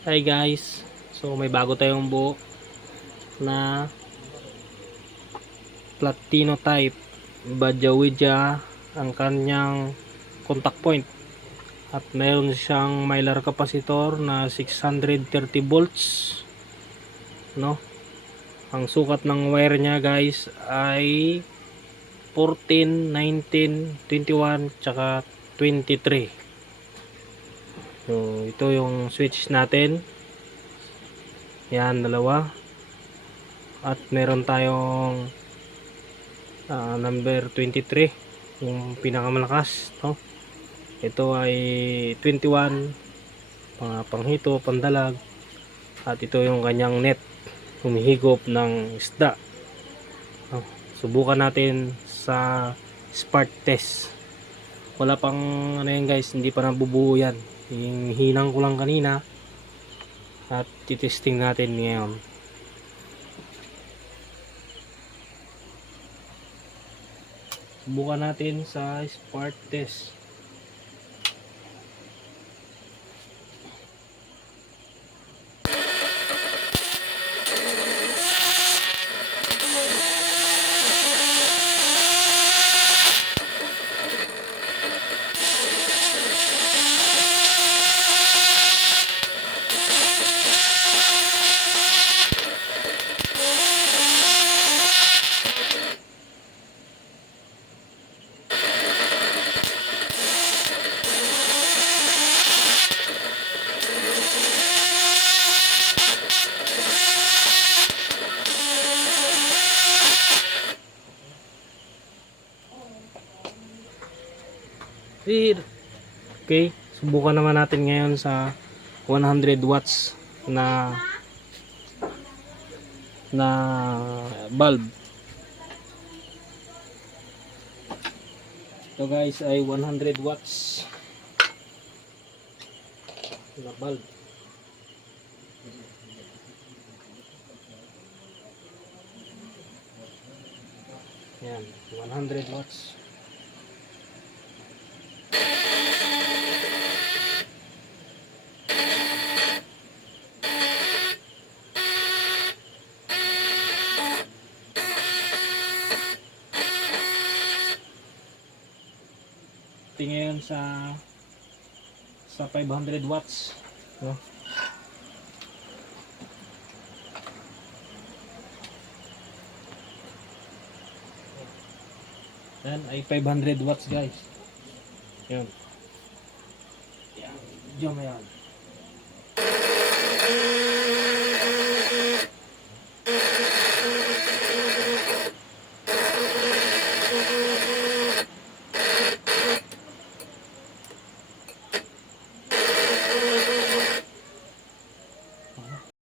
Hi guys, so may bago tayong buo na Platino type Bajawija ang kanyang contact point at mayroon siyang mylar capacitor na 630 volts, no? Ang sukat ng wire niya guys ay 14, 19, 21 tsaka 23. So ito yung switch natin, yan dalawa, at meron tayong number 23 yung pinakamalakas, no? Ito ay 21 panghito, pandalag, at ito yung kanyang net humihigop ng isda, no? Subukan natin sa spark test. Wala pang ano yan guys, hindi pa nabubuo yan, yung hinang ko lang kanina at titesting natin ngayon. Subukan natin sa spark test. Okay, subukan naman natin ngayon sa 100 watts na bulb. Ito guys ay 100 watts na bulb. Yan, 100 watts. Ngayon sa 500 watts, no? Yan ay 500 watts guys. Yan. Yan, medyo yan.